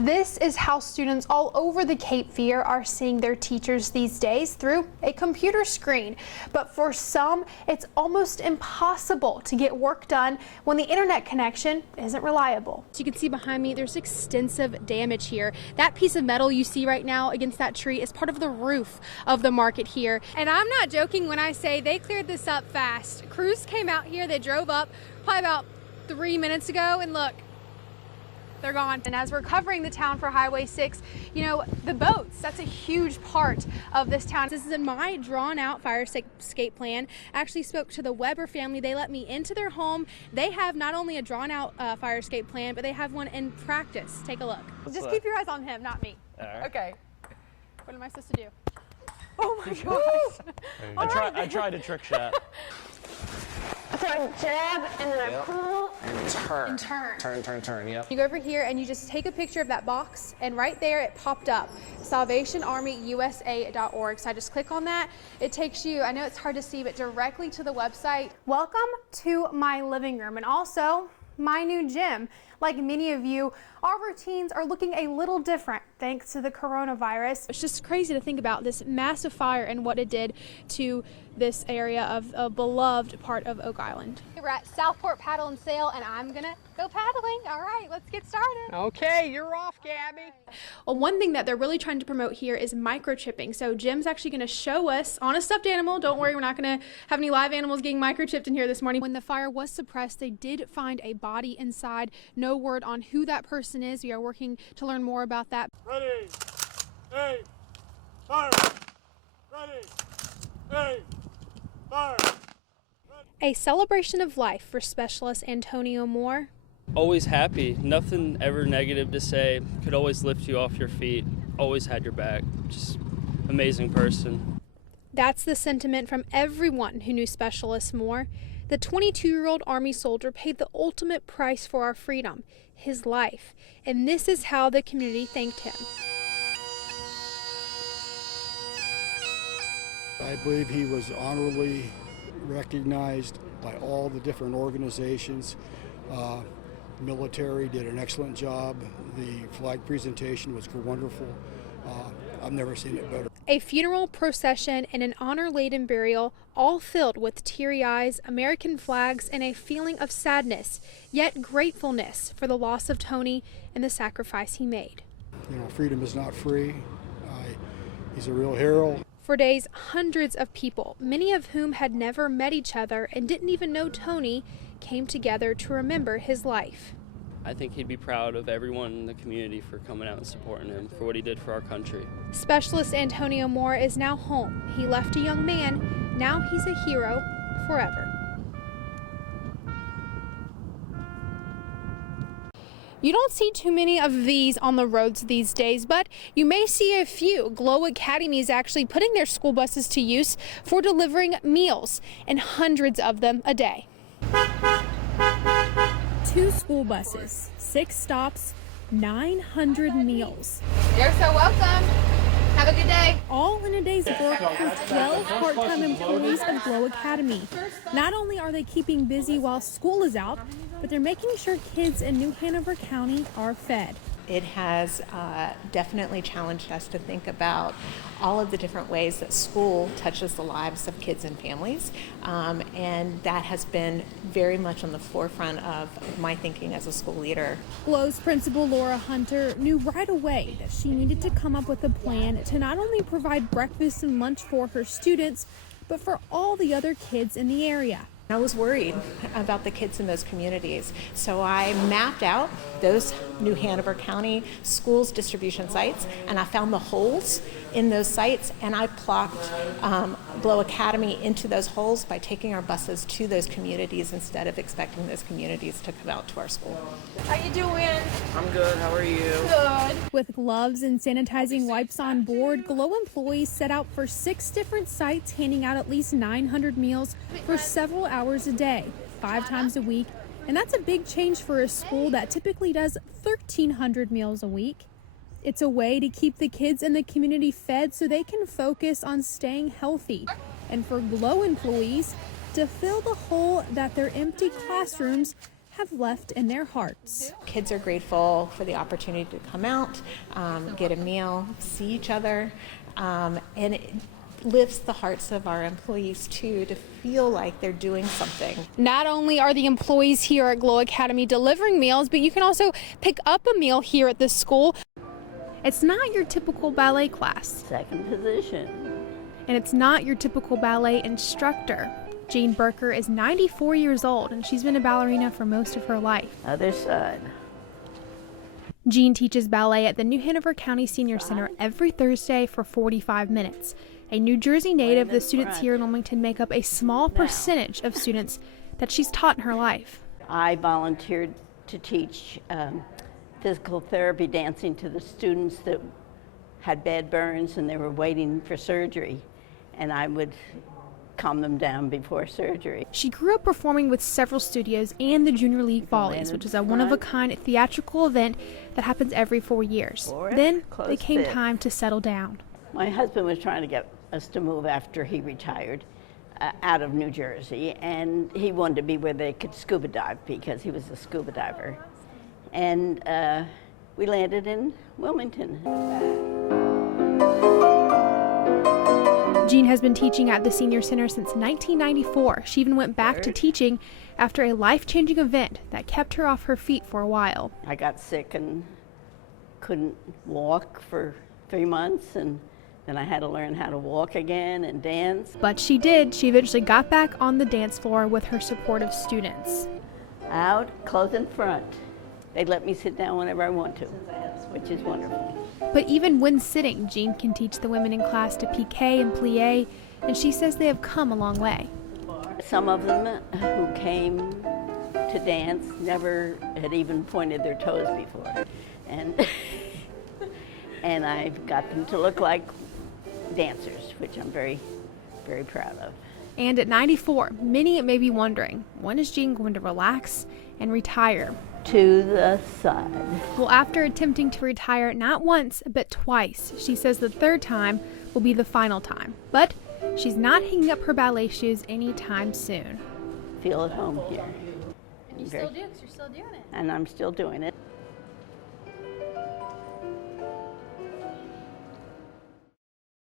This is how students all over the Cape Fear are seeing their teachers these days, through a computer screen. But for some, it's almost impossible to get work done when the internet connection isn't reliable. So you can see behind me, there's extensive damage here. That piece of metal you see right now against that tree is part of the roof of the market here. And I'm not joking when I say they cleared this up fast. Crews came out here, they drove up probably about 3 minutes ago, and look, they're gone. And as we're covering the town for Highway 6, you know, the boats, that's a huge part of this town. This is in my drawn out fire escape plan. I actually spoke to the Weber family. They let me into their home. They have not only a drawn out fire escape plan, but they have one in practice. Take a look. Just keep your eyes on him, not me. Right. Okay. What am I supposed to do? Oh my gosh. I tried a trick shot. So I jab and then I pull And And turn. Turn, yep. You go over here and you just take a picture of that box, and right there it popped up, SalvationArmyUSA.org. So I just click on that. It takes you, I know it's hard to see, but directly to the website. Welcome to my living room and also my new gym. Like many of you, our routines are looking a little different thanks to the coronavirus. It's just crazy to think about this massive fire and what it did to this area of a beloved part of Oak Island. We're at Southport Paddle and Sail, and I'm gonna go paddling. All right, let's get started. Okay, you're off, Gabby. Well, one thing that they're really trying to promote here is microchipping. So Jim's actually going to show us on a stuffed animal. Don't worry, we're not going to have any live animals getting microchipped in here this morning. When the fire was suppressed, they did find a body inside. No word on who that person is. We are working to learn more about that. Ready, aim, fire. Ready, aim, fire. A celebration of life for Specialist Antonio Moore. Always happy, nothing ever negative to say, could always lift you off your feet, always had your back, just amazing person. That's the sentiment from everyone who knew Specialist Moore. The 22-year-old Army soldier paid the ultimate price for our freedom, his life, and this is how the community thanked him. I believe he was honorably recognized by all the different organizations. Military did an excellent job. The flag presentation was wonderful. I've never seen it better. A funeral procession and an honor-laden burial, all filled with teary eyes, American flags, and a feeling of sadness, yet gratefulness for the loss of Tony and the sacrifice he made. You know, freedom is not free. He's a real hero. For days, hundreds of people, many of whom had never met each other and didn't even know Tony, came together to remember his life. I think he'd be proud of everyone in the community for coming out and supporting him, for what he did for our country. Specialist Antonio Moore is now home. He left a young man. Now he's a hero forever. You don't see too many of these on the roads these days, but you may see a few. Glow Academy is actually putting their school buses to use for delivering meals, and hundreds of them a day. 2 school buses, 6 stops, 900 meals. You're so welcome. Have a good day. All in a day's work for 12 part-time employees of Glow Academy. Not only are they keeping busy while school is out, but they're making sure kids in New Hanover County are fed. It has definitely challenged us to think about all of the different ways that school touches the lives of kids and families, and that has been very much on the forefront of my thinking as a school leader. Glow's principal, Laura Hunter, knew right away that she needed to come up with a plan to not only provide breakfast and lunch for her students, but for all the other kids in the area. I was worried about the kids in those communities, so I mapped out those New Hanover County schools distribution sites, and I found the holes in those sites, and I plopped Glow Academy into those holes by taking our buses to those communities instead of expecting those communities to come out to our school. How you doing? I'm good, how are you? Good. With gloves and sanitizing wipes on board, Glow employees set out for 6 different sites, handing out at least 900 meals for several hours a day, 5 times a week. And that's a big change for a school that typically does 1,300 meals a week. It's a way to keep the kids in the community fed so they can focus on staying healthy. And for Glow employees, to fill the hole that their empty classrooms have left in their hearts. Kids are grateful for the opportunity to come out, get a meal, see each other, and it lifts the hearts of our employees too to feel like they're doing something. Not only are the employees here at Glow Academy delivering meals, but you can also pick up a meal here at this school. It's not your typical ballet class. Second position. And it's not your typical ballet instructor. Jane Berker is 94 years old, and she's been a ballerina for most of her life. Other side. Jean teaches ballet at the New Hanover County Senior Center every Thursday for 45 minutes. A New Jersey native, the students here in Wilmington make up a small percentage of students that she's taught in her life. I volunteered to teach physical therapy dancing to the students that had bad burns and they were waiting for surgery, and I would calm them down before surgery. She grew up performing with several studios and the Junior League Volleys, which is a one-of-a-kind theatrical event that happens every 4 years. Then it came time to settle down. My husband was trying to get us to move after he retired out of New Jersey, and he wanted to be where they could scuba dive because he was a scuba diver. And we landed in Wilmington. Jean has been teaching at the Senior Center since 1994. She even went back to teaching after a life-changing event that kept her off her feet for a while. I got sick and couldn't walk for 3 months, and then I had to learn how to walk again and dance. But she did. She eventually got back on the dance floor with her supportive students. Out, close in front. They let me sit down whenever I want to, which is wonderful. But even when sitting, Jean can teach the women in class to piqué and plié, and she says they have come a long way. Some of them who came to dance never had even pointed their toes before. And I've got them to look like dancers, which I'm very, very proud of. And at 94, many may be wondering, when is Jean going to relax and retire? To the side. Well, after attempting to retire not once, but twice, she says the third time will be the final time. But she's not hanging up her ballet shoes anytime soon. Feel at home here. You still do, because you're still doing it. And I'm still doing it.